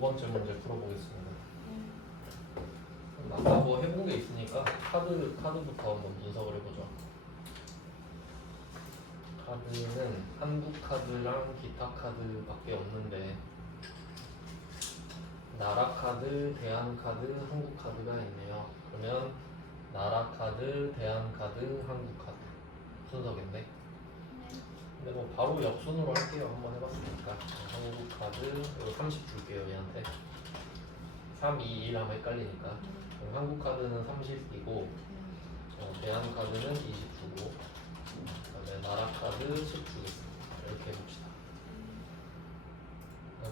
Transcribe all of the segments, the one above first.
번째 문제 풀어보겠습니다. 아까 뭐 해본 게 있으니까 카드부터 한번 분석을 해보죠. 카드는 한국 카드랑 기타 카드밖에 없는데 나라 카드, 대한 카드, 한국 카드가 있네요. 그러면 나라 카드, 대한 카드, 한국 카드 순서겠네. 근데 뭐 바로 역순으로 할게요. 한번 해봤으니까. 한국 카드 이거 30 줄게요. 얘한테 3, 2, 1 하면 헷갈리니까. 그럼 한국 카드는 30이고 대한 카드는 20 주고 그다음에 나라 카드 10 주겠습니다. 이렇게 해봅시다.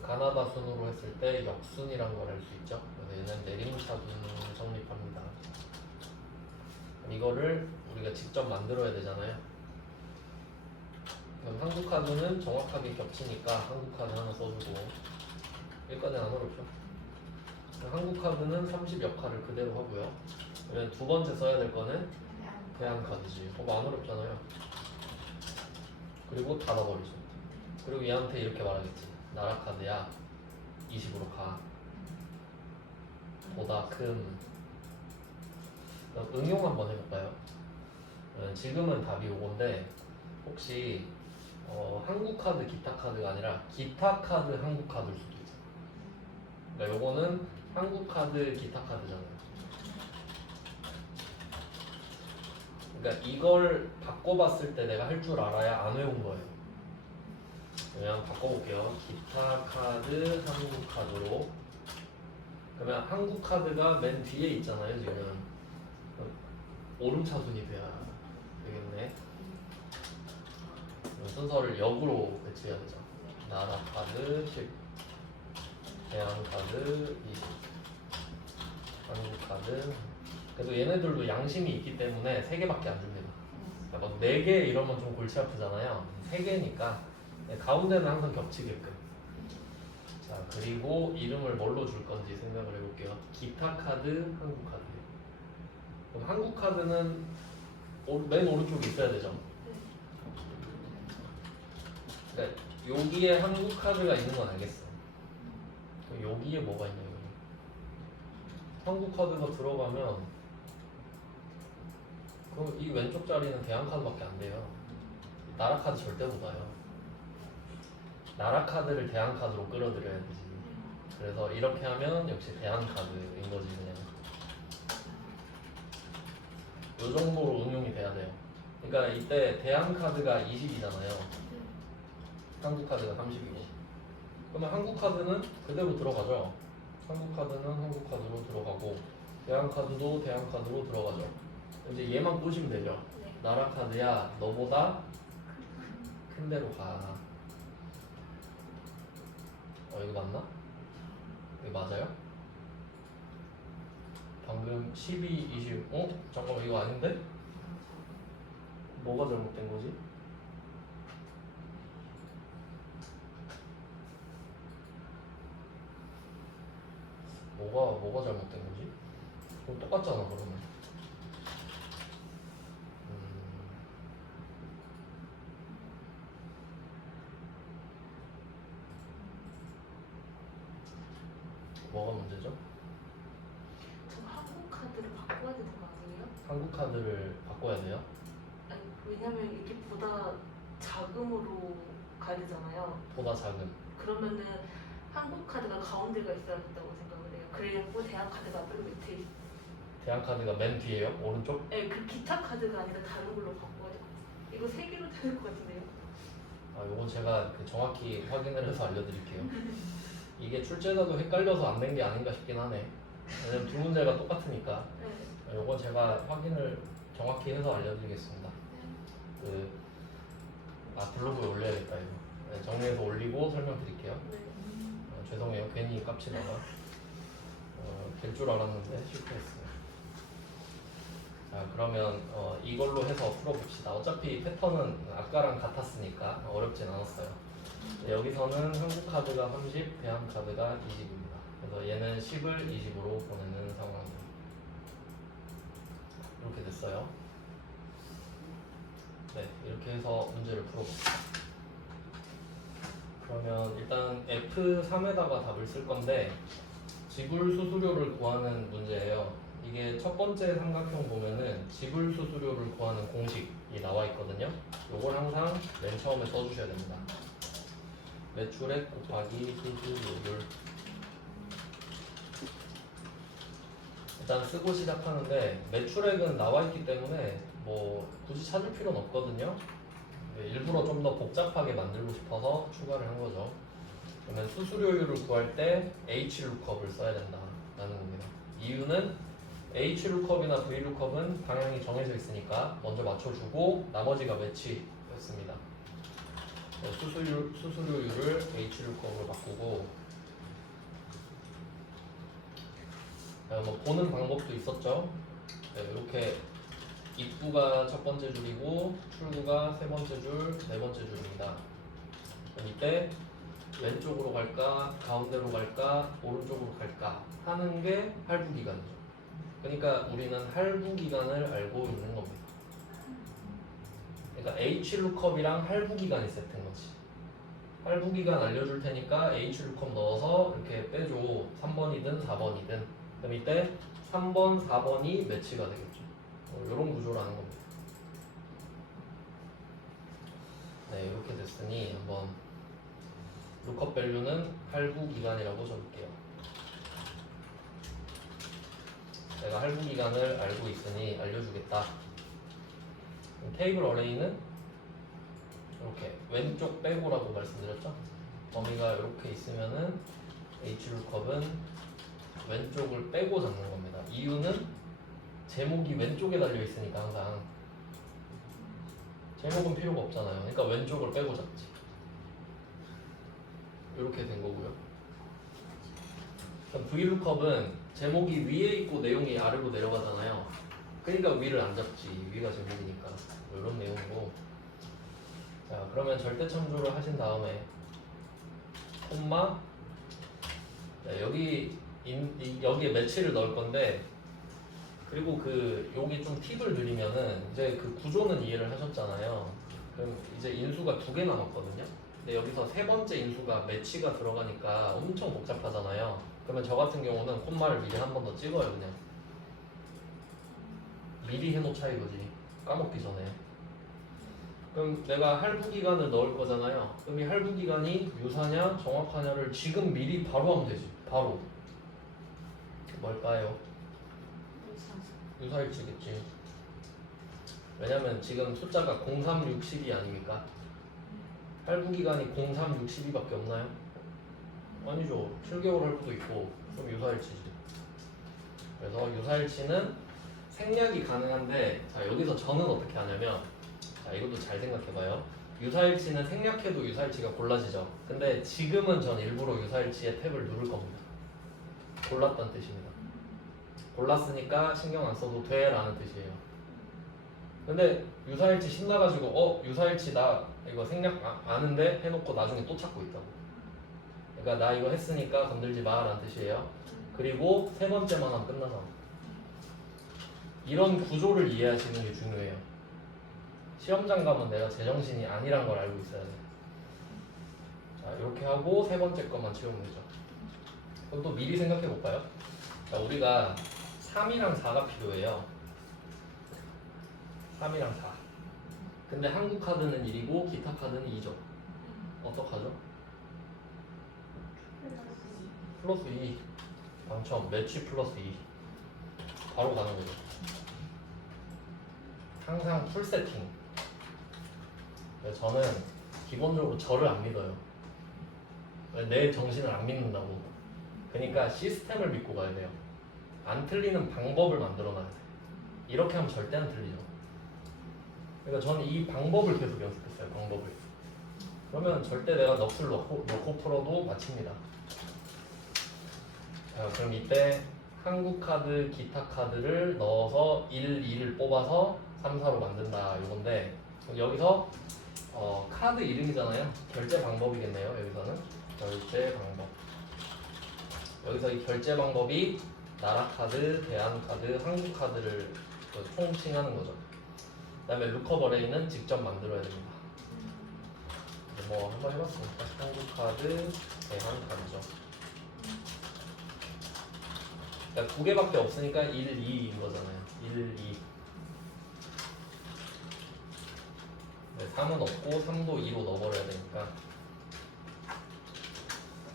가나다 순으로 했을 때 역순이란 걸 알 수 있죠. 그래서 얘는 내림차순 성립합니다. 이거를 우리가 직접 만들어야 되잖아요. 그럼 한국 카드는 정확하게 겹치니까 한국 카드 하나 써주고 여기까지는 안 어렵죠. 한국 카드는 30 역할을 그대로 하고요. 그러면 두 번째 써야 될 거는 대한 카드지. 안 어렵잖아요. 그리고 닫아버리죠. 그리고 얘한테 이렇게 말하겠지. 나라 카드야 20으로 가. 보다 큰. 응용 한번 해볼까요? 지금은 답이 요건데 혹시 한국 카드 기타 카드가 아니라 기타 카드 한국 카드일 수도 있어요. 그러니까 요거는 한국 카드 기타 카드잖아요. 그러니까 이걸 바꿔봤을 때 내가 할 줄 알아야 안 외운 거예요. 그냥 바꿔볼게요. 기타 카드 한국 카드로. 그러면 한국 카드가 맨 뒤에 있잖아요. 지금 오름차순이 돼야 되겠네. 순서를 역으로 배치해야 되죠. 나라 카드 10, 대한 카드 20, 한국 카드. 그래도 얘네들도 양심이 있기 때문에 3개밖에 안 줍니다. 그러니까 뭐 4개 이러면 좀 골치 아프잖아요. 3개니까 가운데는 항상 겹치게끔. 자, 그리고 이름을 뭘로 줄 건지 생각을 해볼게요. 기타 카드, 한국 카드. 그럼 한국 카드는 맨 오른쪽에 있어야 되죠. 그러니까 여기에 한국 카드가 있는 건 알겠어. 그럼 여기에 뭐가 있냐, 여기. 한국 카드가 들어가면 그럼 이 왼쪽 자리는 대한 카드밖에 안 돼요. 나라 카드 절대 못 와요. 나라 카드를 대한 카드로 끌어들여야 되지. 그래서 이렇게 하면 역시 대한 카드인 거지 그냥. 요 정도로 응용이 돼야 돼요. 그러니까 이때 대한 카드가 20이잖아요. 한국 카드가 30이고. 그러면 한국 카드는 그대로 들어가죠. 한국 카드는 한국 카드로 들어가고 대한 카드도 대한 카드로 들어가죠. 이제 얘만 보시면 되죠. 나라 카드야 너보다 큰 데로 가. 이거 맞나? 이거 맞아요? 방금 12, 20 잠깐만 이거 아닌데? 뭐가 잘못된 거지? 뭐가 잘못된 거지? 그럼 똑같잖아 그러면. 뭐가 문제죠? 저 한국 카드를 바꿔야 되는 거 아니에요? 한국 카드를 바꿔야 돼요? 아니 왜냐면 이게 보다 자금으로 가야 되잖아요. 보다 작은. 그러면은 한국 카드가 가운데가 있어야 된다고 생각을 해요. 그리고 대한 카드가 맨 밑에 있어. 대한 카드가 맨 뒤에요? 오른쪽? 네, 그 기타 카드가 아니라 다른 걸로 바꿔야 될 것 같아요. 이거 3개로 되는 것 같은데요? 요건 제가 정확히 확인을 해서 알려드릴게요. 이게 출제자도 헷갈려서 안 된 게 아닌가 싶긴 하네. 왜냐면 두 문제가 똑같으니까. 네. 요건 제가 확인을 정확히 해서 알려드리겠습니다. 블로그에 올려야겠다 이거. 네, 정리해서 올리고 설명드릴게요. 네. 죄송해요. 괜히 깝치다가 될 줄 알았는데 실패했어요. 자, 그러면 이걸로 해서 풀어봅시다. 어차피 패턴은 아까랑 같았으니까 어렵진 않았어요. 여기서는 한국 카드가 30, 대한 카드가 20입니다. 그래서 얘는 10을 20으로 보내는 상황입니다. 이렇게 됐어요. 네, 이렇게 해서 문제를 풀어봅시다. 그러면 그러면 일단 F3에다가 답을 쓸 건데 지불 수수료를 구하는 문제예요. 이게 첫 번째 삼각형 보면은 지불 수수료를 구하는 공식이 나와 있거든요. 요걸 항상 맨 처음에 써주셔야 됩니다. 매출액 곱하기 수수료율. 일단 쓰고 시작하는데 매출액은 나와 있기 때문에 뭐 굳이 찾을 필요는 없거든요. 일부러 좀 더 복잡하게 만들고 싶어서 추가를 한 거죠. 그러면 수수료율을 구할 때 H룩업을 써야 된다라는 겁니다. 이유는 H룩업이나 V룩업은 방향이 정해져 있으니까 먼저 맞춰주고 나머지가 매치였습니다. 수수료율을 H룩업으로 바꾸고 뭐 보는 방법도 있었죠. 이렇게 입구가 첫 번째 줄이고 출구가 세 번째 줄, 네 번째 줄입니다. 그럼 이때 왼쪽으로 갈까, 가운데로 갈까, 오른쪽으로 갈까 하는 게 할부 기간이죠. 그러니까 우리는 할부 기간을 알고 있는 겁니다. 그러니까 H룩업이랑 할부 기간이 세트인 거지. 할부 기간 알려줄 테니까 H룩업 넣어서 이렇게 빼줘. 3번이든 4번이든. 그럼 이때 3번, 4번이 매치가 되겠죠. 이런 구조라는 겁니다. 네, 이렇게 됐으니 한번 룩업 밸류는 할부 기간이라고 적을게요. 내가 할부 기간을 알고 있으니 알려주겠다. 그럼 테이블 어레이는 이렇게 왼쪽 빼고라고 말씀드렸죠? 범위가 이렇게 있으면은 H룩업은 왼쪽을 빼고 잡는 겁니다. 이유는 제목이 왼쪽에 달려 있으니까 항상 제목은 필요가 없잖아요. 그러니까 왼쪽을 빼고 잡지. 이렇게 된 거고요. V룩업은 제목이 위에 있고 내용이 아래로 내려가잖아요. 그러니까 위를 안 잡지. 위가 제목이니까. 이런 내용이고. 자, 그러면 절대참조를 하신 다음에 콤마. 자, 여기에 매치를 넣을 건데, 그리고 여기 좀 팁을 드리면은 이제 그 구조는 이해를 하셨잖아요. 그럼 이제 인수가 2개 남았거든요. 근데 여기서 세 번째 인수가 매치가 들어가니까 엄청 복잡하잖아요. 그러면 저 같은 경우는 콤마를 미리 한 번 더 찍어요. 그냥 미리 해놓자 이거지. 까먹기 전에. 그럼 내가 할부 기간을 넣을 거잖아요. 그럼 이 할부 기간이 유사냐 정확하냐를 지금 미리 바로 하면 되지. 바로. 뭘까요? 유사일치겠지. 왜냐면 지금 숫자가 0360이 아닙니까? 할부 기간이 0360이밖에 없나요? 아니죠. 7개월 할부도 있고. 그럼 유사일치지. 그래서 유사일치는 생략이 가능한데, 자, 여기서 저는 어떻게 하냐면, 자, 이것도 잘 생각해봐요. 유사일치는 생략해도 유사일치가 골라지죠. 근데 지금은 전 일부러 유사일치의 탭을 누를 겁니다. 골랐다는 뜻입니다. 골랐으니까 신경 안 써도 돼 라는 뜻이에요. 근데 유사일치 신나가지고 유사일치 나 이거 생략 아는데 해놓고 나중에 또 찾고 있다고. 그러니까 나 이거 했으니까 건들지 마 라는 뜻이에요. 그리고 세 번째만 하면 끝나잖아. 이런 구조를 이해하시는 게 중요해요. 시험장 가면 내가 제정신이 아니란 걸 알고 있어야 돼. 자, 이렇게 하고 세 번째 것만 채우면 되죠. 그럼 또 미리 생각해 볼까요? 자, 우리가 3이랑 4가 필요해요. 3이랑 4. 근데 한국 카드는 1이고 기타 카드는 2죠. 어떡하죠? 플러스 2. 당첨. 매치 플러스 2. 바로 가는 거죠. 항상 풀 세팅. 저는 기본적으로 저를 안 믿어요. 내 정신을 안 믿는다고. 그러니까 시스템을 믿고 가야 돼요. 안 틀리는 방법을 만들어 놔야 돼. 이렇게 하면 절대 안 틀리죠. 그러니까 저는 이 방법을 계속 연습했어요. 방법을. 그러면 절대 내가 넋을 놓고 풀어도 맞춥니다. 자, 그럼 이때 한국 카드, 기타 카드를 넣어서 1, 2를 뽑아서 3, 4로 만든다 이건데 여기서 카드 이름이잖아요. 결제 방법이겠네요. 여기서는 결제 방법. 여기서 이 결제 방법이 나라카드, 대한카드, 한국카드를 총칭하는 거죠. 그 다음에 루커버레이는 직접 만들어야 됩니다. 뭐 한번 해봤으니까 한국카드, 대한카드죠. 그러니까 두 개밖에 없으니까 1, 2인 거잖아요. 1, 2. 네, 3은 없고 3도 2로 넣어버려야 되니까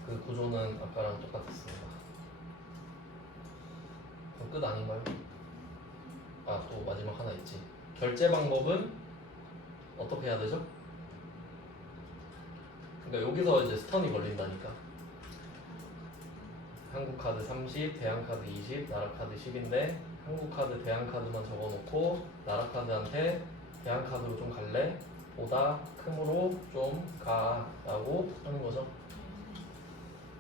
그 구조는 아까랑 똑같았습니다. 그럼 끝 아닌가요? 아, 또 마지막 하나 있지. 결제 방법은 어떻게 해야 되죠? 그러니까 여기서 이제 스턴이 걸린다니까. 한국카드 30, 대한카드 20, 나라카드 10인데 한국카드, 대한카드만 적어놓고 나라카드한테 대한카드로 좀 갈래? 보다 크므로 좀 가라고 하는 거죠.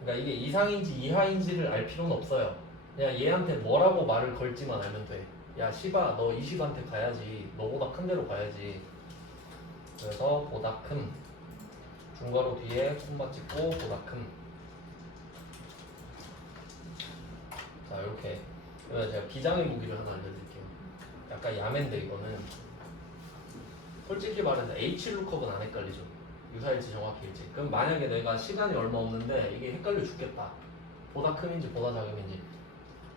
그러니까 이게 이상인지 이하인지를 알 필요는 없어요. 그냥 얘한테 뭐라고 말을 걸지만 알면 돼. 야 시바 너 20한테 가야지. 너보다 큰 데로 가야지. 그래서 보다 큼 중괄호 뒤에 콤마 찍고 보다 큼. 자 이렇게. 그러면 제가 비장의 무기를 하나 알려드릴게요. 약간 야맨데 이거는 솔직히 말해서 H루컵은 안 헷갈리죠. 유사일지 정확히일지. 그럼 만약에 내가 시간이 얼마 없는데 이게 헷갈려 죽겠다. 보다 크인지 보다 작음인지.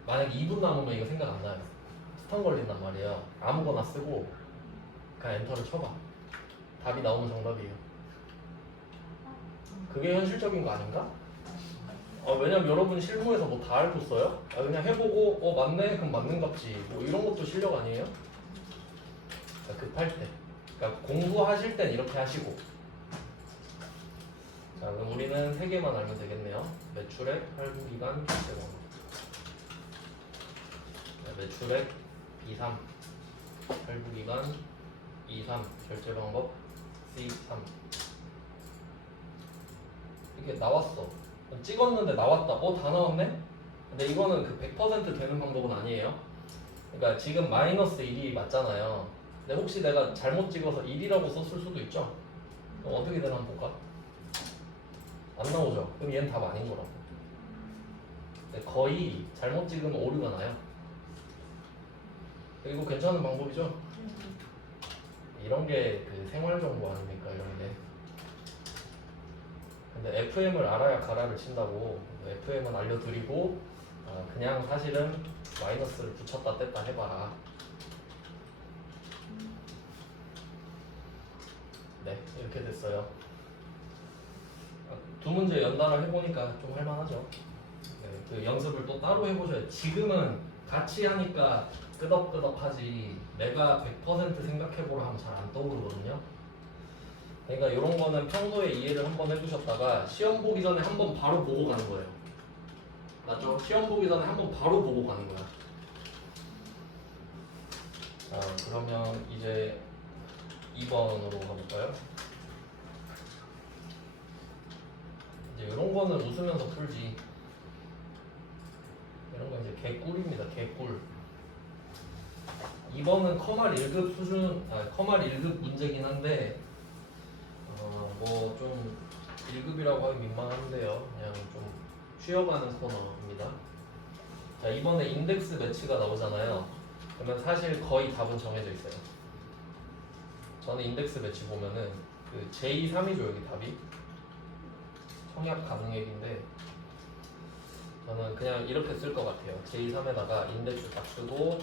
만약에 2분 남으면 이거 생각 안 나요. 스턴 걸린단 말이에요. 아무거나 쓰고 그냥 엔터를 쳐봐. 답이 나오면 정답이에요. 그게 현실적인 거 아닌가? 왜냐면 여러분 실무에서 뭐 다 알고 써요? 그냥 해보고 맞네? 그럼 맞는 값지. 뭐 이런 것도 실력 아니에요? 그러니까 급할 때. 그러니까 공부하실 땐 이렇게 하시고. 자 그럼 우리는 3개만 알면 되겠네요. 매출액, 할부기간, 결제방법. 매출액 2, 3 할부기간 2, 3 결제방법 C, 3 이렇게 나왔어. 찍었는데 나왔다. 다 나왔네? 근데 이거는 그 100% 되는 방법은 아니에요. 그러니까 지금 마이너스 1이 맞잖아요. 근데 혹시 내가 잘못 찍어서 1이라고 썼을 수도 있죠? 그럼 어떻게 되나 한번 볼까? 안 나오죠? 그럼 얘는 답 아닌 거라고. 근데 거의 잘못 찍으면 오류가 나요. 이거 괜찮은 방법이죠? 이런 게 그 생활 정보 아닙니까? 이런 게. 근데 FM을 알아야 가라를 친다고. FM은 알려드리고 그냥 사실은 마이너스를 붙였다 뗐다 해봐라. 네, 이렇게 됐어요. 두 문제 연달아 해보니까 좀 할만하죠. 네, 그 연습을 또 따로 해보셔야. 지금은 같이 하니까 끄덕끄덕하지. 내가 100% 생각해보라 하면 잘 안 떠오르거든요. 그러니까 이런 거는 평소에 이해를 한번 해두셨다가 시험 보기 전에 한번 바로 보고 가는 거예요. 맞죠? 시험 보기 전에 한번 바로 보고 가는 거야. 자, 그러면 이제 2번으로 가볼까요? 이제 이런 거는 웃으면서 풀지. 이런 건 이제 개꿀입니다. 개꿀. 2번은 커말 1급 수준, 커말 1급 문제긴 한데 뭐 좀 1급이라고 하기 민망한데요. 그냥 좀 쉬어가는 코너입니다. 자, 이번에 인덱스 매치가 나오잖아요. 그러면 사실 거의 답은 정해져 있어요. 저는 인덱스 매치 보면은 그 J, 3이죠 여기 답이. 청약 가능액인데 저는 그냥 이렇게 쓸 것 같아요. J, 3에다가 인덱스 딱 쓰고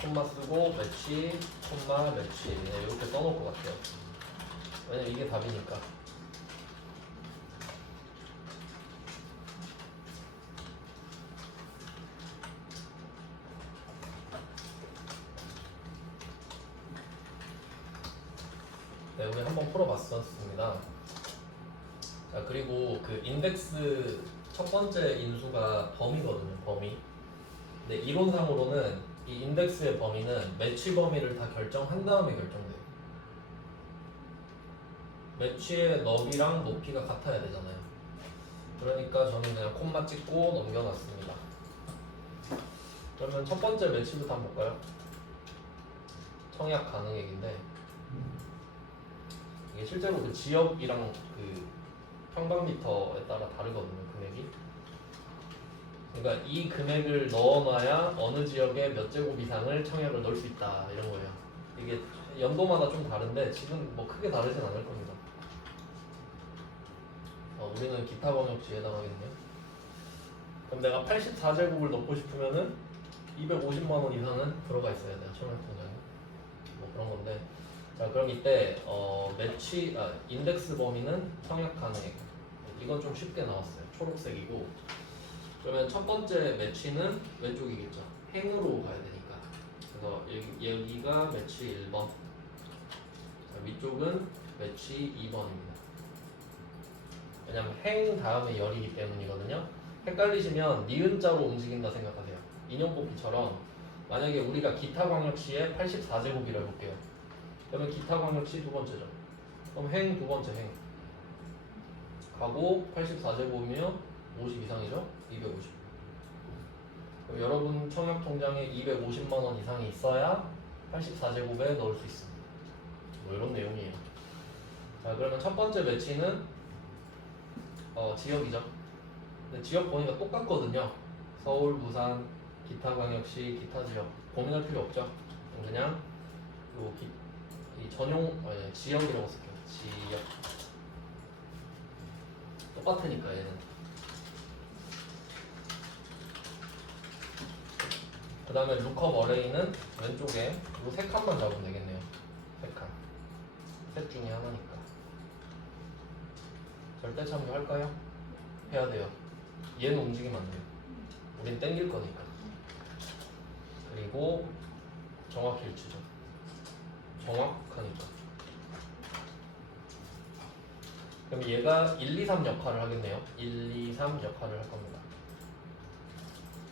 콤마 쓰고 매치, 콤마 매치 이렇게 써놓을 것 같아요. 왜냐면 이게 답이니까. 네, 우리 한번 풀어봤었습니다. 자, 그리고 그 인덱스 첫 번째 인수가 범위거든요, 범위. 근데 이론상으로는 이 인덱스의 범위는 매치 범위를 다 결정한 다음에 결정돼요. 매치의 너비랑 높이가 같아야 되잖아요. 그러니까 저는 그냥 콤마 찍고 넘겨놨습니다. 그러면 첫 번째 매치부터 한번 볼까요? 청약 가능액인데 이게 실제로 그 지역이랑 그 평방미터에 따라 다르거든요, 금액이. 그러니까 이 금액을 넣어놔야 어느 지역에 몇 제곱 이상을 청약을 넣을 수 있다 이런 거예요. 이게 연도마다 좀 다른데 지금 뭐 크게 다르진 않을 겁니다. 우리는 기타 광역시에 해당하겠네요. 그럼 내가 84제곱을 넣고 싶으면은 250만 원 이상은 들어가 있어야 돼요. 청약통장에. 뭐 그런 건데. 자, 그럼 이때 인덱스 범위는 청약 가능해. 이건 좀 쉽게 나왔어요. 초록색이고. 그러면 첫 번째 매치는 왼쪽이겠죠. 행으로 가야 되니까. 그래서 여기가 매치 1번. 자, 위쪽은 매치 2번입니다. 왜냐면 행 다음에 열이기 때문이거든요. 헷갈리시면 니은자로 움직인다 생각하세요. 인형 뽑기처럼 만약에 우리가 기타 광역시에 84제곱이라 해볼게요. 그러면 기타 광역시 두 번째죠. 그럼 행 두 번째 행 가고 84제곱이면 50 이상이죠? 250. 그럼 여러분 청약통장에 250만 원 이상이 있어야 84제곱에 넣을 수 있습니다. 뭐 이런 내용이에요. 자, 그러면 첫 번째 매치는 지역이죠. 근데 지역 범위가 똑같거든요. 서울, 부산, 기타광역시, 기타 지역 고민할 필요 없죠. 그냥 이 전용 지역이라고 쓸게요. 지역 똑같으니까 얘는. 그 다음에 룩업 어레이는 왼쪽에 이 세 칸만 잡으면 되겠네요. 세 칸. 셋 중에 하나니까. 절대 참조할까요? 해야 돼요. 얘는 움직이면 안 돼요. 우린 땡길 거니까. 그리고 정확히 일치죠. 정확하니까. 그럼 얘가 1, 2, 3 역할을 하겠네요. 1, 2, 3 역할을 할 겁니다.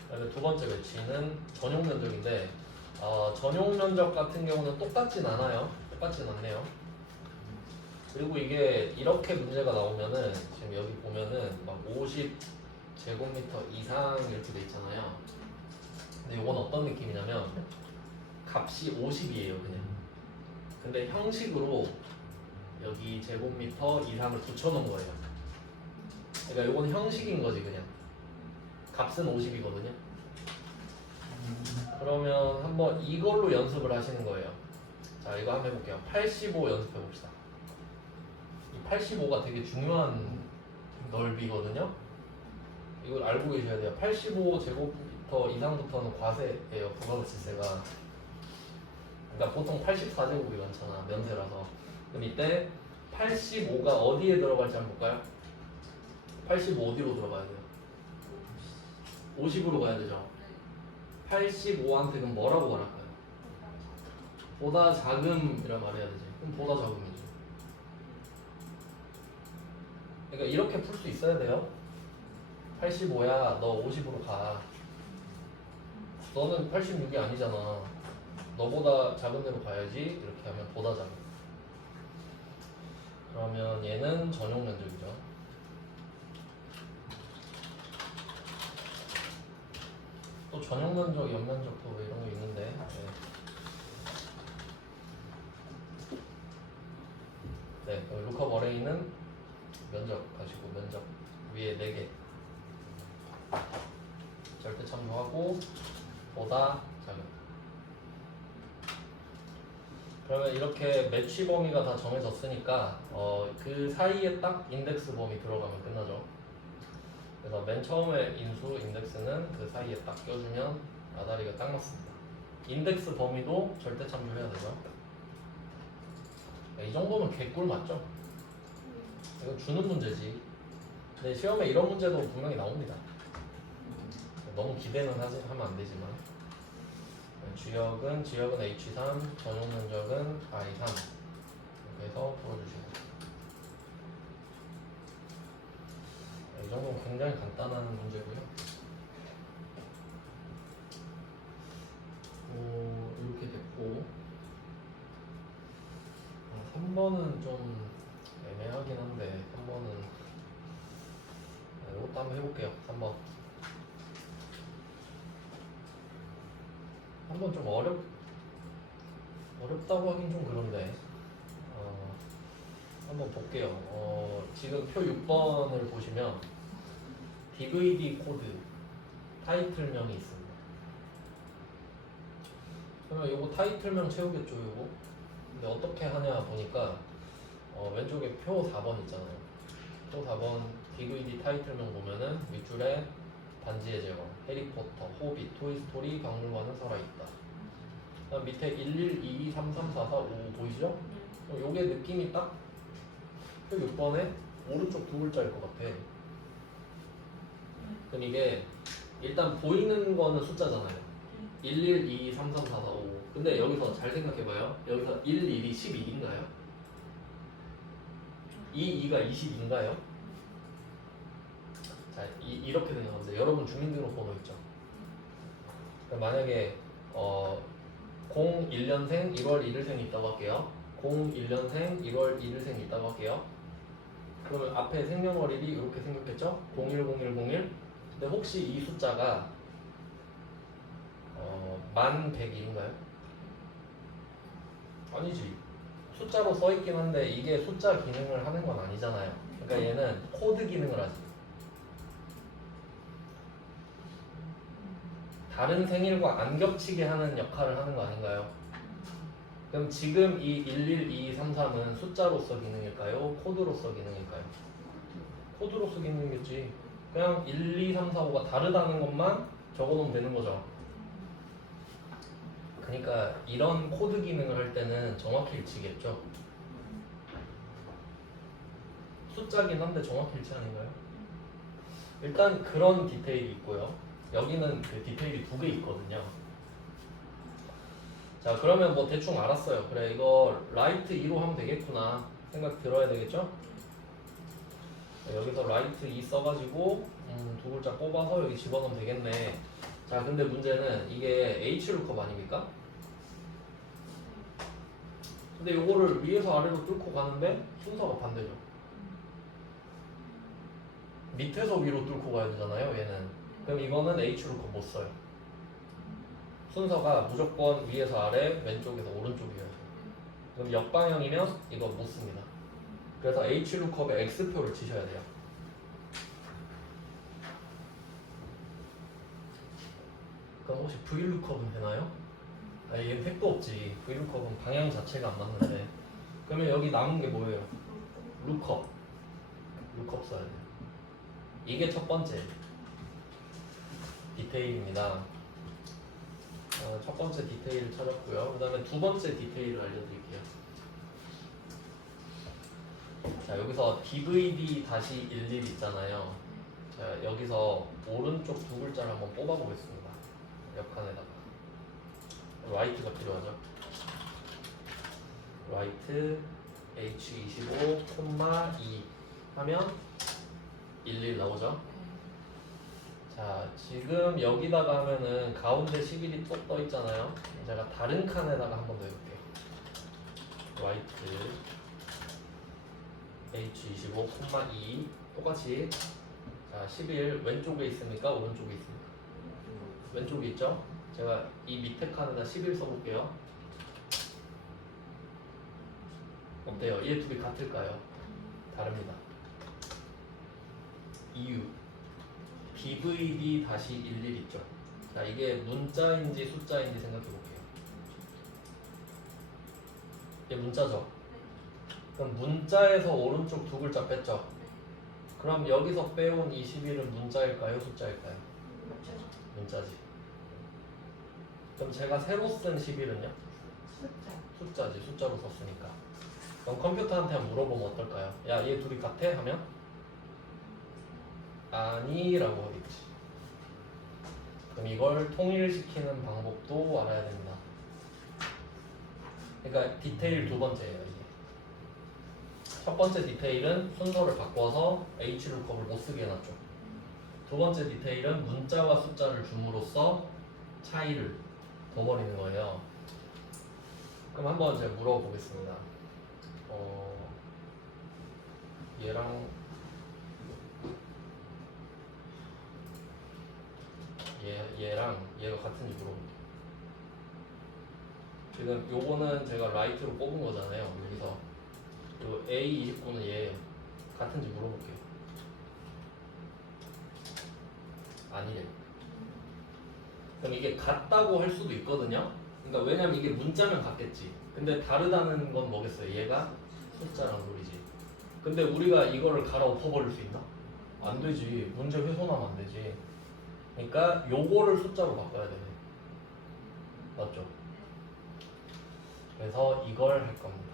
그다음에 두 번째 매치는 전용 면적인데 전용 면적 같은 경우는 똑같진 않아요. 똑같진 않네요. 그리고 이게 이렇게 문제가 나오면은 지금 여기 보면은 막 50제곱미터 이상 이렇게 돼 있잖아요. 근데 이건 어떤 느낌이냐면 값이 50이에요 그냥. 근데 형식으로 여기 제곱미터 이상을 붙여놓은 거예요. 그러니까 이건 형식인 거지 그냥. 값은 50이거든요. 그러면 한번 이걸로 연습을 하시는 거예요. 자, 이거 한번 해볼게요. 85 연습해 봅시다. 이 85가 되게 중요한 넓이거든요. 이걸 알고 계셔야 돼요. 85제곱미터 이상부터는 과세예요. 부가가치세가. 그러니까 보통 84제곱이 많잖아. 면세라서. 그럼 이때 85가 어디에 들어갈지 한번 볼까요? 85 어디로 들어가야 돼요? 50으로 가야 되죠. 85한테 그럼 뭐라고 말할까요? 보다 작음이라 말해야 되지. 그럼 보다 작음이지. 그러니까 이렇게 풀 수 있어야 돼요. 85야, 너 50으로 가. 너는 86이 아니잖아. 너보다 작은 데로 가야지. 이렇게 하면 보다 작음. 그러면 얘는 전용 면적이죠. 또 전용 면적, 연면적 또 이런 거 있는데. 네, 룩업 어레이는 면적 가지고 면적 위에 4개 절대 참조하고 보다 작은. 그러면 이렇게 매치 범위가 다 정해졌으니까 그 사이에 딱 인덱스 범위 들어가면 끝나죠. 그래서 맨 처음에 인수 인덱스는 그 사이에 딱 껴주면 아다리가 딱 맞습니다. 인덱스 범위도 절대 참조해야 되죠. 이 정도면 개꿀 맞죠? 이건 주는 문제지. 근데 시험에 이런 문제도 분명히 나옵니다. 너무 기대는 하면 안 되지만. 지역은 H3, 전용 면적은 I3 이렇게 해서 풀어주시고. 이 정도는 굉장히 간단한 문제고요. 이렇게 됐고 3번은 좀 애매하긴 한데 3번은 이것도 한번 해볼게요. 3번 좀 어렵다고 하긴 좀 그런데 한번 볼게요. 지금 표 6번을 보시면 DVD 코드 타이틀명이 있습니다. 그러면 요거 타이틀명 채우겠죠, 요거? 근데 어떻게 하냐 보니까 왼쪽에 표 4번 있잖아요. 표 4번 DVD 타이틀명 보면은 밑줄에 반지의 제왕, 해리포터, 호빗, 토이스토리, 박물관은 살아있다. 그다음 밑에 11, 22, 33, 44, 5 보이시죠? 요게 느낌이 딱 표 6번에 오른쪽 두 글자일 것 같아. 그럼 이게 일단 보이는 거는 숫자잖아요. 11, 22, 33, 44, 5. 근데 여기서 잘 생각해봐요. 여기서 1, 1이 12인가요? 2, 2가 20인가요? 자, 이렇게 생각하면 여러분 주민등록번호 있죠? 그럼 만약에 01년생 1월 1일생이 있다고 할게요. 01년생 1월 1일생이 있다고 할게요. 그러면 앞에 생년월일이 이렇게 생겼겠죠? 010101. 근데 혹시 이 숫자가 만 100일인가요? 아니지. 숫자로 써있긴 한데 이게 숫자 기능을 하는 건 아니잖아요. 그러니까 얘는 코드 기능을 하지. 다른 생일과 안 겹치게 하는 역할을 하는 거 아닌가요? 그럼 지금 이 11, 2, 3, 3은 숫자로서 기능일까요? 코드로서 기능일까요? 코드로서 기능이겠지. 그냥 1, 2, 3, 4, 5가 다르다는 것만 적어놓으면 되는 거죠. 그러니까 이런 코드 기능을 할 때는 정확히 일치겠죠. 숫자긴 한데 정확히 일치 아닌가요? 일단 그런 디테일이 있고요. 여기는 그 디테일이 두 개 있거든요. 자, 그러면 뭐 대충 알았어요. 그래, 이거 라이트 2로 하면 되겠구나 생각 들어야 되겠죠? 여기서 라이트 2 써가지고 두 글자 뽑아서 여기 집어넣으면 되겠네. 자, 근데 문제는 이게 H루컵 아닙니까? 근데 요거를 위에서 아래로 뚫고 가는데 순서가 반대죠. 밑에서 위로 뚫고 가야 되잖아요, 얘는. 그럼 이거는 H루컵 못 써요. 순서가 무조건 위에서 아래, 왼쪽에서 오른쪽이어야 돼요. 그럼 역방향이면 이거 못 씁니다. 그래서 H루컵에 X표를 치셔야 돼요. 그럼 혹시 V루컵은 되나요? 아, 얘는 택도 없지. V루컵은 방향 자체가 안 맞는데. 그러면 여기 남은 게 뭐예요? 루컵. 루컵 써야 돼요. 이게 첫 번째 디테일입니다. 첫 번째 디테일을 찾았고요. 그 다음에 두 번째 디테일을 알려드릴게요. 자, 여기서 DVD-11 있잖아요. 자, 여기서 오른쪽 두 글자를 한번 뽑아보겠습니다. 옆칸에다가 라이트가 필요하죠. 라이트 H25, 2 하면 11 나오죠. 자, 지금 여기다가 하면은 가운데 11이 또 떠 있잖아요. 제가 다른 칸에다가 한번 더 해볼게요. 라이트 H25, 2 똑같이. 자, 11 왼쪽에 있습니까? 오른쪽에 있습니까? 왼쪽에 있죠? 제가 이 밑에 칸에다 11 써볼게요. 어때요? 얘 둘이 같을까요? 다릅니다. 이유 DVD-11 있죠? 자, 이게 문자인지 숫자인지 생각해 볼게요. 이게 문자죠? 그럼 문자에서 오른쪽 두 글자 뺐죠? 그럼 여기서 빼온 이 11은 문자일까요? 숫자일까요? 문자지. 그럼 제가 새로 쓴 11은요? 숫자지. 숫자로 썼으니까. 그럼 컴퓨터한테 한번 물어보면 어떨까요? 야, 얘 둘이 같아? 하면 아니라고 하겠지. 그럼 이걸 통일시키는 방법도 알아야 됩니다. 그러니까 디테일 두 번째예요. 이게. 첫 번째 디테일은 순서를 바꿔서 H루컵을 못 쓰게 해놨죠. 두 번째 디테일은 문자와 숫자를 줌으로써 차이를 둬버리는 거예요. 그럼 한번 제가 물어보겠습니다. 얘랑 얘랑 얘가 같은지 물어볼게요. 지금 요거는 제가 라이트로 뽑은 거잖아요. 여기서 요 A29는 얘예요. 같은지 물어볼게요. 아니래요. 그럼 이게 같다고 할 수도 있거든요. 그러니까 왜냐면 이게 문자면 같겠지. 근데 다르다는 건 뭐겠어요? 얘가 숫자랑 놀이지. 근데 우리가 이거를 갈아엎어버릴 수 있나? 안 되지. 문제 훼손하면 안 되지. 그러니까 요거를 숫자로 바꿔야 되네. 맞죠? 그래서 이걸 할 겁니다.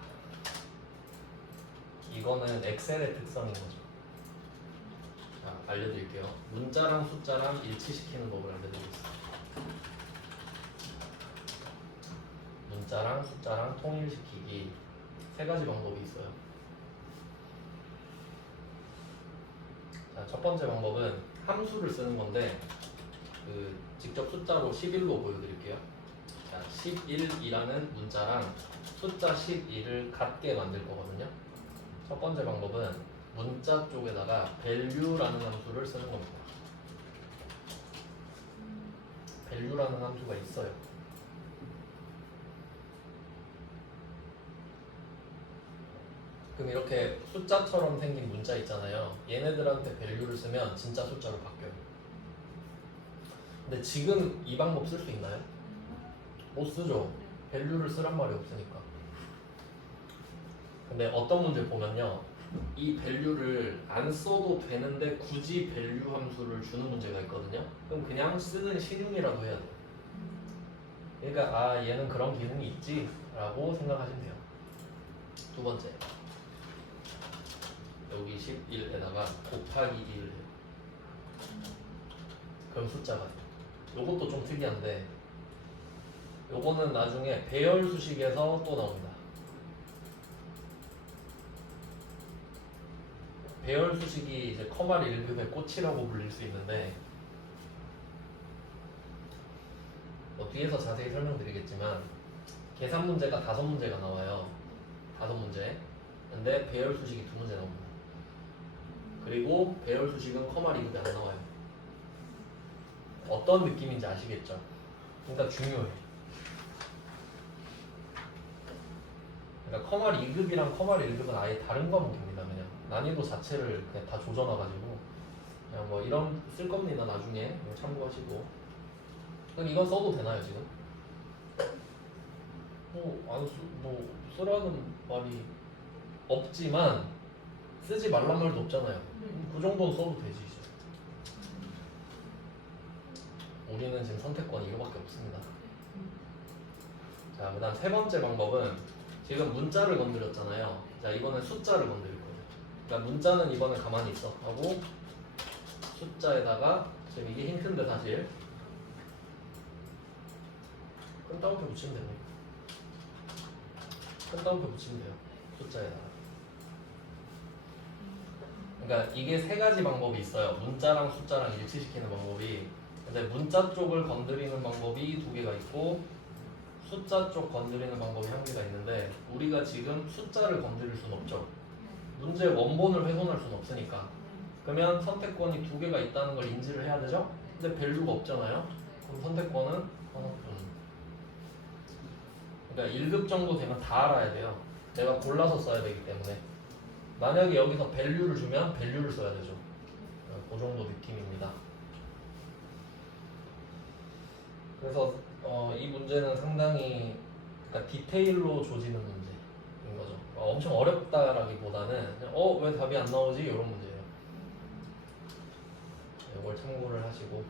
이거는 엑셀의 특성인 거죠. 자, 알려드릴게요. 문자랑 숫자랑 일치시키는 법을 알려드리겠습니다. 문자랑 숫자랑 통일시키기 세 가지 방법이 있어요. 자, 첫 번째 방법은 함수를 쓰는 건데 직접 숫자로 11로 보여드릴게요. 자, 11이라는 문자랑 숫자 11을 같게 만들 거거든요. 첫 번째 방법은 문자 쪽에다가 value라는 함수를 쓰는 겁니다. value라는 함수가 있어요. 그럼 이렇게 숫자처럼 생긴 문자 있잖아요. 얘네들한테 value를 쓰면 진짜 숫자로 바뀌어요. 근데 지금 이 방법 쓸 수 있나요? 못 쓰죠. value를 쓰란 말이 없으니까. 근데 어떤 문제 보면요, 이 value를 안 써도 되는데 굳이 value 함수를 주는 문제가 있거든요. 그럼 그냥 쓰는 신용이라도 해야 돼요. 그러니까 아, 얘는 그런 기능이 있지 라고 생각하시면 돼요. 두 번째, 여기 11에다가 곱하기 1을 해요. 그럼 숫자가 돼요. 요것도 좀 특이한데 요거는 나중에 배열수식에서 또 나옵니다. 배열수식이 이제 커말 1급의 꽃이라고 불릴 수 있는데 뒤에서 자세히 설명드리겠지만 계산 문제가 5문제가 나와요. 5문제. 근데 배열수식이 2문제 나옵니다. 그리고 배열수식은 커말 2급이 안 나와요. 어떤 느낌인지 아시겠죠? 그러니까 중요해. 그러니까 커말 2급이랑 커말 1급은 아예 다른 과목입니다. 그냥 난이도 자체를 그냥 다 조져놔가지고 그냥 뭐 이런 쓸 겁니다. 나중에 참고하시고. 그럼 이건 써도 되나요 지금? 뭐 쓰라는 말이 없지만 쓰지 말란 말도 없잖아요. 그 정도는 써도 되지 이제. 우리는 지금 선택권이 이거밖에 없습니다. 자, 그다음 세 번째 방법은 지금 문자를 건드렸잖아요. 자, 이번엔 숫자를 건드릴 거예요. 그러니까 문자는 이번에 가만히 있어 하고 숫자에다가 지금 이게 힌트인데 사실 큰 따옴표 붙이면 됩니다. 큰 따옴표 붙이면 돼요. 숫자에다가. 그러니까 이게 세 가지 방법이 있어요. 문자랑 숫자랑 일치시키는 방법이. 근데 문자 쪽을 건드리는 방법이 2개가 있고 숫자 쪽 건드리는 방법이 1개가 있는데 우리가 지금 숫자를 건드릴 수는 없죠. 문제 원본을 훼손할 수는 없으니까. 그러면 선택권이 2개가 있다는 걸 인지를 해야 되죠? 근데 밸류가 없잖아요. 그럼 선택권은 하나뿐. 그러니까 1급 정도 되면 다 알아야 돼요. 내가 골라서 써야 되기 때문에. 만약에 여기서 밸류를 주면 밸류를 써야 되죠. 그 정도 느낌입니다. 그래서 이 문제는 상당히 그러니까 디테일로 조지는 문제인 거죠. 엄청 어렵다라기보다는 그냥 왜 답이 안 나오지? 이런 문제예요. 이걸 참고를 하시고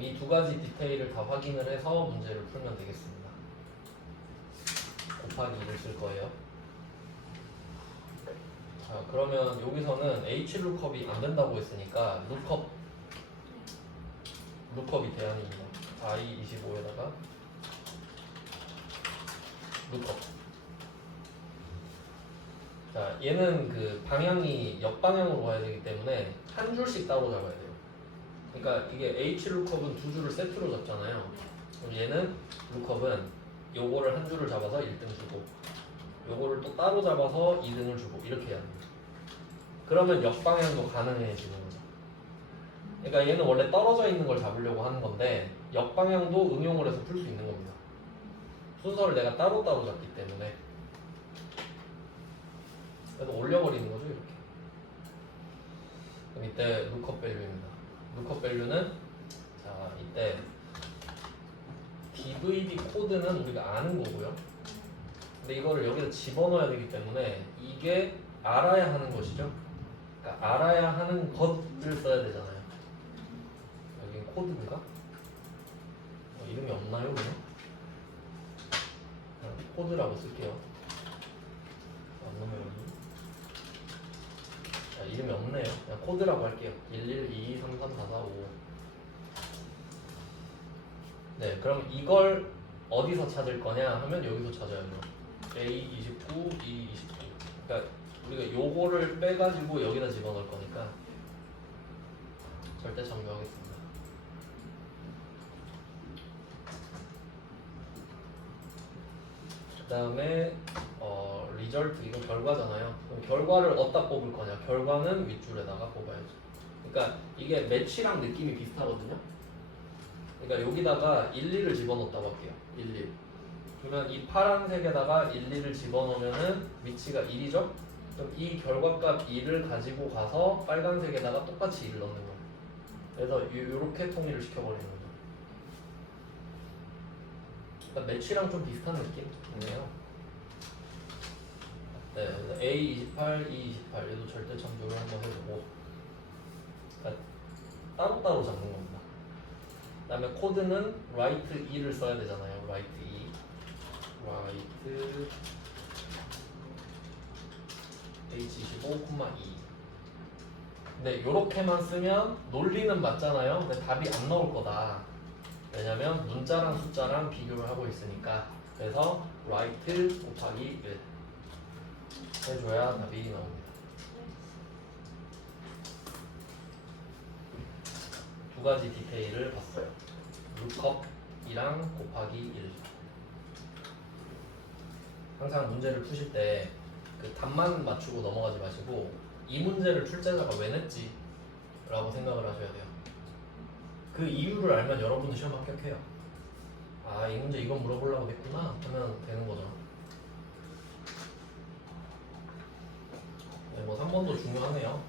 이 2가지 디테일을 다 확인을 해서 문제를 풀면 되겠습니다. 곱하기 2를 쓸 거예요. 자, 그러면 여기서는 H룩업이 안 된다고 했으니까 룩업이 대안입니다. I25에다가 룩업. 자, 얘는 그 방향이 역방향으로 가야 되기 때문에 한 줄씩 따로 잡아야 돼요. 그러니까 이게 H룩업은 2줄을 세트로 잡잖아요. 그럼 얘는 룩업은 요거를 한 줄을 잡아서 1등 주고 요거를 또 따로 잡아서 2등을 주고 이렇게 해야 됩니다. 그러면 역방향도 가능해지는 거죠. 그러니까 얘는 원래 떨어져 있는 걸 잡으려고 하는 건데 역방향도 응용을 해서 풀 수 있는 겁니다. 순서를 내가 따로따로 잡기 때문에. 그래서 올려버리는 거죠 이렇게. 그럼 이때 룩업 밸류입니다. 룩업 밸류는 자 이때 DVD 코드는 우리가 아는 거고요. 근데 이거를 여기다 집어넣어야 되기 때문에 이게 알아야 하는 것이죠. 그러니까 알아야 하는 것을 써야 되잖아요. 여기 코드인가? 이름이 없나요? 그냥? 코드라고 쓸게요. 안 넘어가니? 이름이 없네요. 그냥 코드라고 할게요. 11, 22, 33, 4, 4, 5. 네, 그럼 이걸 어디서 찾을 거냐 하면 여기서 찾아야죠. A29, E29. 그러니까 우리가 요거를 빼가지고 여기다 집어넣을 거니까 절대 참고하겠습니다. 그 다음에 리절트 이거 결과잖아요. 그럼 결과를 어디다 뽑을 거냐? 결과는 윗줄에다가 뽑아야죠. 그러니까 이게 매치랑 느낌이 비슷하거든요. 그러니까 여기다가 1, 2를 집어넣었다고 할게요. 1, 2. 그러면 이 파란색에다가 1, 2를 집어넣으면은 위치가 1이죠? 그럼 이 결과값 2를 가지고 가서 빨간색에다가 똑같이 1을 넣는 거예요. 그래서 이렇게 통일을 시켜버리는 거죠. 그러니까 매치랑 좀 비슷한 느낌이네요. 네, 그래서 A28, E28 얘도 절대 참조를 한번 해보고 그러니까 따로따로 잡는 겁니다. 그 다음에 코드는 write 2를 써야 되잖아요. write 2 write H25,2 근데 요렇게만 쓰면 논리는 맞잖아요. 근데 답이 안 나올 거다. 왜냐면 문자랑 숫자랑 비교를 하고 있으니까. 그래서 write 곱하기 1 해줘야 답이 나옵니다. 두 가지 디테일을 봤어요. 루컵이랑 곱하기 1. 항상 문제를 푸실 때 그 답만 맞추고 넘어가지 마시고 이 문제를 출제자가 왜 냈지? 라고 생각을 하셔야 돼요. 그 이유를 알면 여러분도 시험 합격해요. 아, 이 문제 이건 물어보려고 했구나 하면 되는 거죠. 네, 뭐 3번도 중요하네요.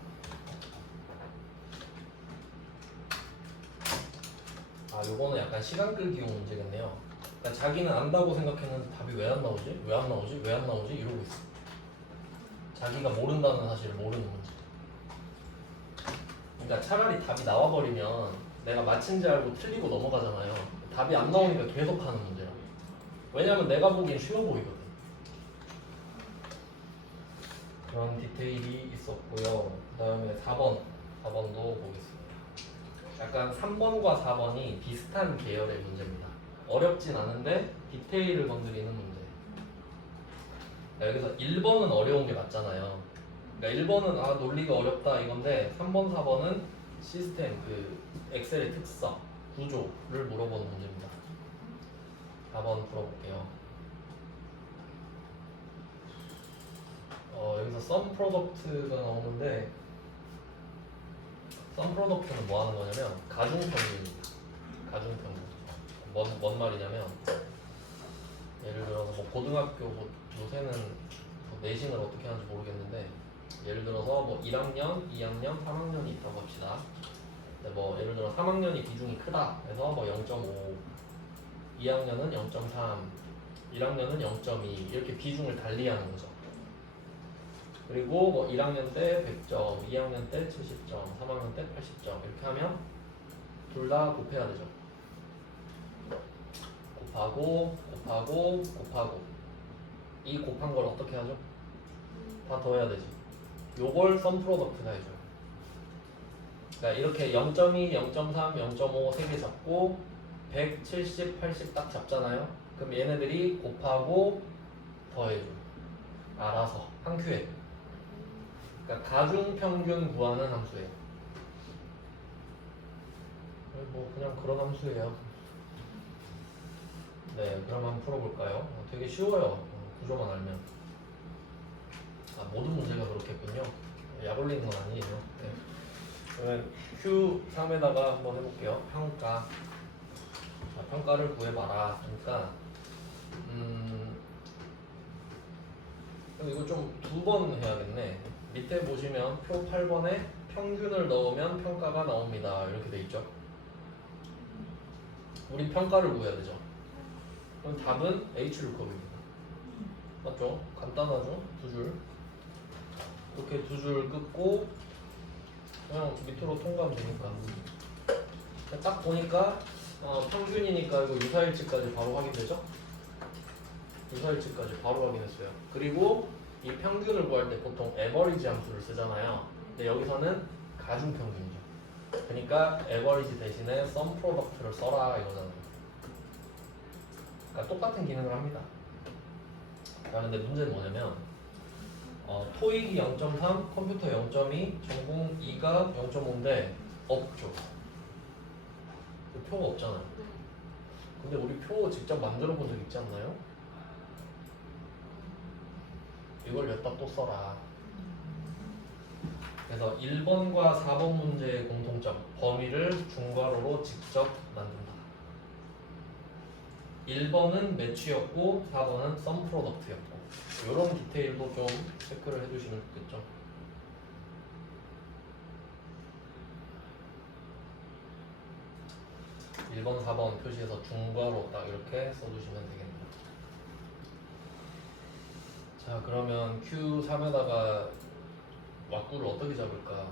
아, 요거는 약간 시간 끌기용 문제겠네요. 그러니까 자기는 안다고 생각했는데 답이 왜 안 나오지? 왜 안 나오지? 왜 안 나오지? 이러고 있어. 자기가 모른다는 사실을 모르는 문제. 그러니까 차라리 답이 나와버리면 내가 맞힌지 알고 틀리고 넘어가잖아요. 답이 안 나오니까 계속 하는 문제라고. 왜냐면 내가 보기엔 쉬워 보이거든. 그런 디테일이 있었고요. 그 다음에 4번도 보겠습니다. 약간 3번과 4번이 비슷한 계열의 문제입니다. 어렵진 않은데 디테일을 건드리는 문제. 여기서 1번은 어려운 게 맞잖아요. 그러니까 1번은 아 논리가 어렵다 이건데 3번, 4번은 시스템, 그 엑셀의 특성, 구조를 물어보는 문제입니다. 4번 풀어볼게요. 여기서 썸 프로덕트가 나오는데 썸 프로덕트는 뭐 하는 거냐면 가중평균입니다. 가중평균. 뭔 말이냐면 예를 들어서 뭐 고등학교 요새는 뭐 내신을 어떻게 하는지 모르겠는데 예를 들어서 뭐 1학년, 2학년, 3학년이 있다고 합시다. 근데 뭐 예를 들어 3학년이 비중이 크다. 그래서 뭐 0.5, 2학년은 0.3, 1학년은 0.2 이렇게 비중을 달리하는 거죠. 그리고 뭐 1학년 때 100점, 2학년 때 70점, 3학년 때 80점 이렇게 하면 둘 다 곱해야 되죠. 곱하고 이 곱한 걸 어떻게 하죠? 다 더해야 되지. 요걸 썸 프로덕트가 해줘요. 그러니까 이렇게 0.2, 0.3, 0.5 세 개 잡고 100, 70, 80 딱 잡잖아요. 그럼 얘네들이 곱하고 더해줘요. 알아서 한 큐에. 그러니까 가중평균 구하는 함수예요. 뭐 그냥 그런 함수예요. 네, 그럼 한번 풀어볼까요? 되게 쉬워요. 구조만 알면. 아, 모든 문제가 그렇겠군요. 약 올리는 건 아니에요. 네. 그러면 Q3에다가 한번 해볼게요. 평가. 자, 평가를 구해봐라. 그러니까 그럼 이거 좀 두 번 해야겠네. 밑에 보시면 표 8번에 평균을 넣으면 평가가 나옵니다. 이렇게 돼 있죠. 우리 평가를 구해야 되죠. 그럼 답은 H루컵입니다. 맞죠? 간단하죠? 두 줄. 이렇게 두 줄 긋고 그냥 밑으로 통과하면 되니까. 딱 보니까 평균이니까 이거 유사일치까지 바로 확인되죠? 유사일치까지 바로 확인했어요. 그리고 이 평균을 구할 때 보통 에버리지 함수를 쓰잖아요. 근데 여기서는 가중평균이죠. 그러니까 에버리지 대신에 썸 프로덕트를 써라 이거잖아요. 그러니까 똑같은 기능을 합니다. 자, 근데 문제는 뭐냐면 토익이 0.3, 컴퓨터 0.2, 전공 2가 0.5인데 없죠. 표가 없잖아요. 근데 우리 표 직접 만들어 본 적 있지 않나요? 이걸 여기다 또 써라. 그래서 1번과 4번 문제의 공통점, 범위를 중괄호로 직접 만든다. 1번은 매치였고 4번은 썸 프로덕트였고, 이런 디테일도 좀 체크를 해주시면 좋겠죠. (1번) (4번) 표시해서 중괄호 딱 이렇게 써주시면 되겠네요. 자, 그러면 Q3에다가 왁구를 어떻게 잡을까?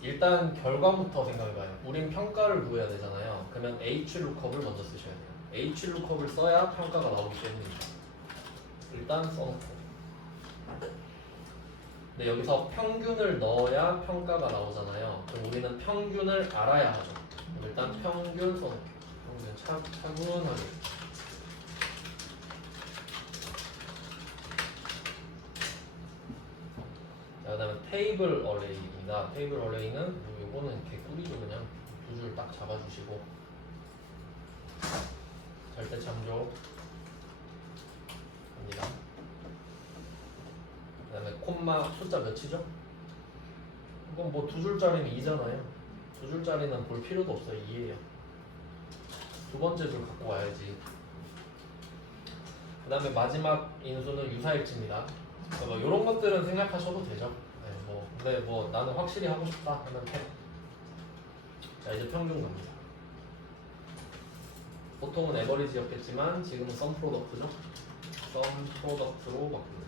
일단 결과부터 생각해봐요. 우린 평가를 구해야 되잖아요. 그러면 H루컵을 먼저 쓰셔야 돼요. H루컵을 써야 평가가 나오기 때문이죠. 일단 써놓고. 근데 여기서 평균을 넣어야 평가가 나오잖아요. 그럼 우리는 평균을 알아야 하죠. 그럼 일단 평균 써놓을게요. 평균 차분하게. 자, 그 다음에 테이블 어레이입니다. 테이블 어레이는 요거는 개꿀이죠. 그냥 두 줄 딱 잡아주시고 절대참조 갑니다. 그 다음에 콤마 숫자 몇이죠? 이건 뭐 두 줄짜리는 2잖아요. 두 줄짜리는 볼 필요도 없어요. 2예요. 두 번째 줄 갖고 와야지. 그 다음에 마지막 인수는 유사일치입니다. 그러니까 뭐 이런 것들은 생각하셔도 되죠. 네, 뭐 근데 뭐 나는 확실히 하고 싶다 하면 해. 자, 이제 평균 갑니다. 보통은 에버리지였겠지만 지금은 썸 프로덕트죠. 썸 프로덕트로 바꿉니다.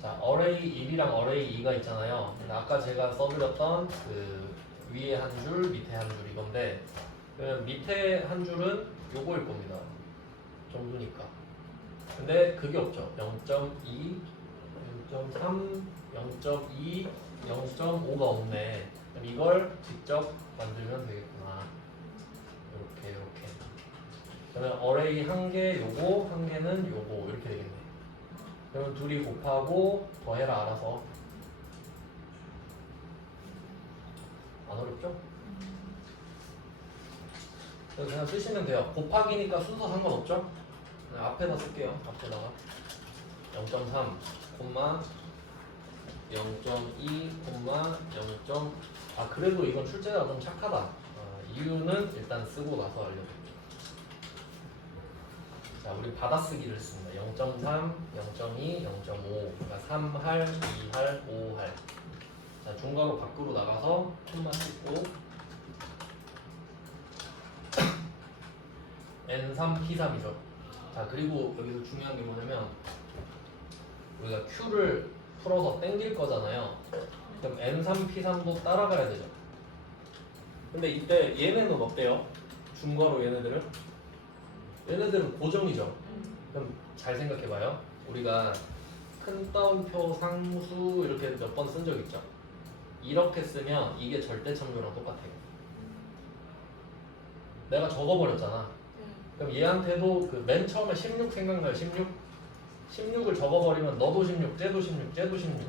자, 어레이 1이랑 어레이 2가 있잖아요. 아까 제가 써드렸던 그 위에 한 줄, 밑에 한 줄 이건데, 그러면 밑에 한 줄은 요거일 겁니다. 정도니까. 근데 그게 없죠. 0.2, 0.3, 0.2, 0.5가 없네. 그럼 이걸 직접 만들면 되겠구나. 이렇게. 그러면 어레이 한 개, 요거 한 개는 요거 이렇게 되겠네. 그러면 둘이 곱하고 더해라 알아서. 안 어렵죠? 그래서 그냥 쓰시면 돼요. 곱하기니까 순서 상관없죠? 그냥 앞에다 쓸게요. 앞에다가 0.3, 0.2, 0. 그래도 이건 출제자가 좀 착하다. 이유는 일단 쓰고 나서 알려드릴게요. 자, 우리 받아쓰기를 씁니다. 0.3, 0.2, 0.5. 그러니까 3할, 2할, 5할. 자, 중괄호 밖으로 나가서 콤마 찍고 N3, P3이죠. 자, 그리고 여기서 중요한 게 뭐냐면 우리가 Q를 풀어서 땡길 거잖아요. 그럼 N3, P3도 따라가야 되죠. 근데 이때 얘네는 어때요? 중괄호 얘네들은 고정이죠. 그럼 잘 생각해봐요. 우리가 큰 따옴표 상수 이렇게 몇 번 쓴 적 있죠. 이렇게 쓰면 이게 절대참조랑 똑같아요. 내가 적어버렸잖아. 그럼 얘한테도 그 맨 처음에 16 생각나요? 16을 적어버리면 너도 16, 쟤도 16, 쟤도 16.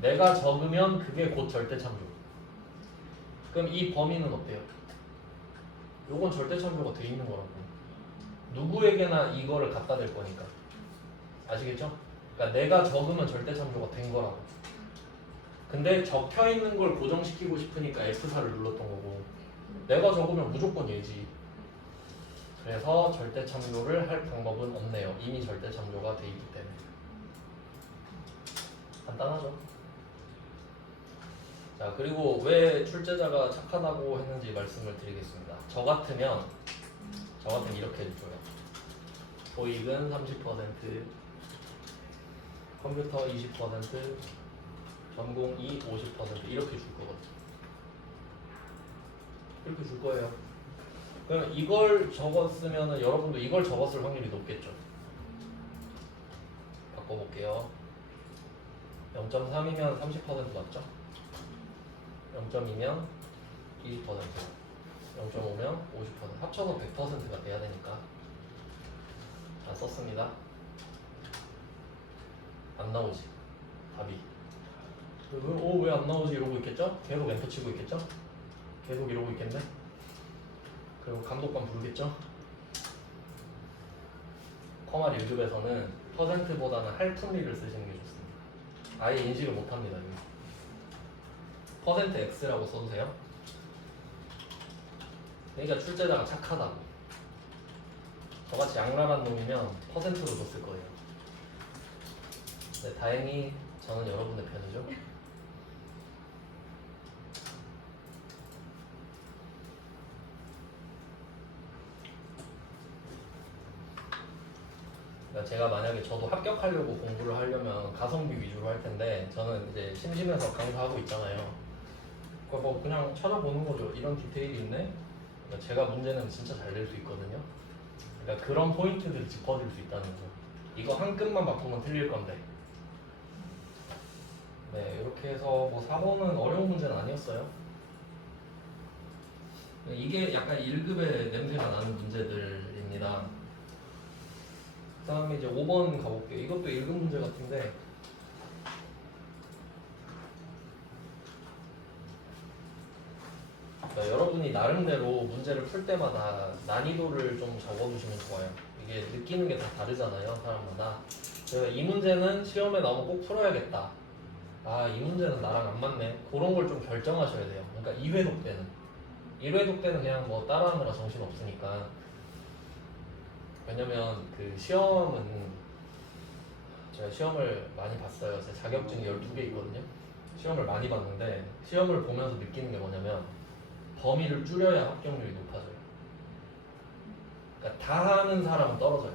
내가 적으면 그게 곧 절대참조. 그럼 이 범위는 어때요? 요건 절대참조가 돼 있는 거라고. 누구에게나 이거를 갖다 댈 거니까. 아시겠죠? 그러니까 내가 적으면 절대참조가 된 거라고. 근데 적혀 있는 걸 고정시키고 싶으니까 F4를 눌렀던 거고, 내가 적으면 무조건 얘지. 그래서 절대참조를 할 방법은 없네요. 이미 절대참조가 돼 있기 때문에. 간단하죠. 자, 그리고 왜 출제자가 착하다고 했는지 말씀을 드리겠습니다. 저 같으면 이렇게 해줘요. 토익은 30%, 컴퓨터 20%, 전공 2 50% 이렇게 줄 거거든요. 이렇게 줄 거예요. 그러면 이걸 적었으면 여러분도 이걸 적었을 확률이 높겠죠. 바꿔볼게요. 0.3이면 30% 맞죠? 0.2면 20%, 0.5면 50%, 합쳐서 100%가 돼야 되니까. 자, 썼습니다. 안 나오지, 답이. 왜 안 나오지 이러고 있겠죠? 계속 엔터 치고 있겠죠? 계속 이러고 있겠네? 그리고 감독관 부르겠죠? 커마 1급에서는 퍼센트보다는 할품리를 쓰시는 게 좋습니다. 아예 인식을 못합니다. 여기. 퍼센트 X라고 써주세요. 그러니까 출제자가 착하다고. 저같이 양랄한 놈이면 퍼센트로 줬을 거예요. 근데 다행히 저는 여러분의 편이죠. 그러니까 제가 만약에 저도 합격하려고 공부를 하려면 가성비 위주로 할 텐데 저는 이제 심심해서 강사하고 있잖아요. 뭐 그냥 찾아보는 거죠. 이런 디테일이 있네. 그러니까 제가 문제는 진짜 잘 낼 수 있거든요. 그러니까 그런 포인트들을 짚어줄 수 있다는 거. 이거 한 끈만 바꾸면 틀릴 건데. 네, 이렇게 해서 뭐 4번은 어려운 문제는 아니었어요. 이게 약간 1급의 냄새가 나는 문제들입니다. 그 다음에 이제 5번 가볼게요. 이것도 1급 문제 같은데 그러니까 여러분이 나름대로 문제를 풀 때마다 난이도를 좀 적어두시면 좋아요. 이게 느끼는 게 다 다르잖아요, 사람마다. 그래서 이 문제는 시험에 나오면 꼭 풀어야겠다. 아, 이 문제는 나랑 안 맞네. 그런 걸 좀 결정하셔야 돼요. 그러니까 2회독 때는. 1회독 때는 그냥 뭐 따라하느라 정신 없으니까. 왜냐면 그 시험은 제가 시험을 많이 봤어요. 제 자격증이 12개 있거든요. 시험을 많이 봤는데 시험을 보면서 느끼는 게 뭐냐면 범위를 줄여야 합격률이 높아져요. 그러니까 다 하는 사람은 떨어져요.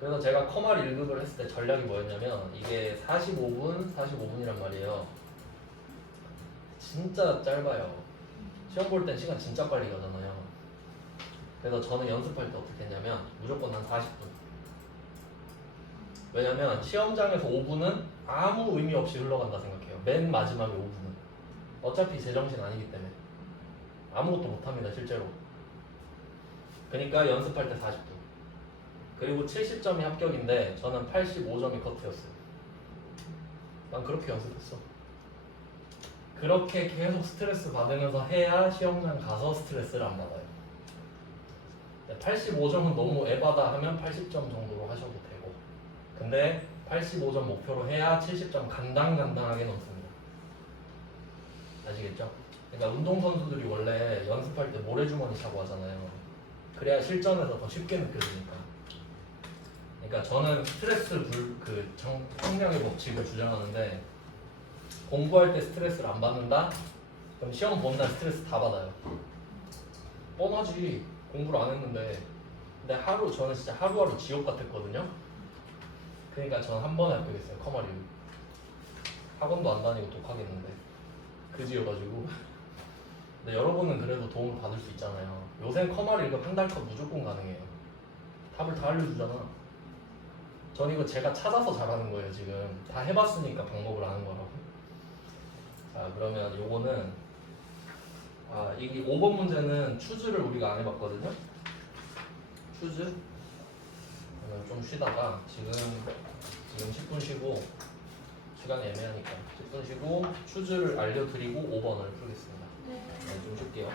그래서 제가 커말 1급을 했을 때 전략이 뭐였냐면 이게 45분이란 말이에요. 진짜 짧아요. 시험 볼 땐 시간 진짜 빨리 가잖아요. 그래서 저는 연습할 때 어떻게 했냐면 무조건 한 40분. 왜냐면 시험장에서 5분은 아무 의미 없이 흘러간다 생각해요. 맨 마지막에 5분은. 어차피 제정신 아니기 때문에. 아무것도 못합니다, 실제로. 그러니까 연습할 때 40분. 그리고 70점이 합격인데 저는 85점이 커트였어요. 난 그렇게 연습했어. 그렇게 계속 스트레스 받으면서 해야 시험장 가서 스트레스를 안 받아요. 85점은 너무 에바다 하면 80점 정도로 하셔도 되고, 근데 85점 목표로 해야 70점 간당간당하게 넘습니다. 아시겠죠? 그러니까 운동선수들이 원래 연습할 때 모래주머니 차고 하잖아요. 그래야 실전에서 더 쉽게 느껴지니까. 그러니까 저는 스트레스 청량의 법칙을 주장하는데, 공부할 때 스트레스를 안 받는다? 그럼 시험 보는 날 스트레스 다 받아요. 뻔하지. 공부를 안 했는데. 근데 저는 진짜 하루하루 지옥 같았거든요. 그러니까 저는 한 번에 합격했어요. 커머리. 학원도 안 다니고 독학했는데 그지여가지고. 근데 여러분은 그래도 도움을 받을 수 있잖아요. 요새 커머리 1급 한 달 컷 무조건 가능해요. 답을 다 알려주잖아. 전 이거 제가 찾아서 잘하는 거예요. 지금 다 해봤으니까 방법을 아는 거라고. 자, 그러면 요거는 이게 5번 문제는 추즈를 우리가 안 해봤거든요. 추즈. 그러면 좀 쉬다가 지금 10분 쉬고, 시간이 애매하니까 10분 쉬고 추즈를 알려드리고 5번을 풀겠습니다. 네. 좀 쉴게요.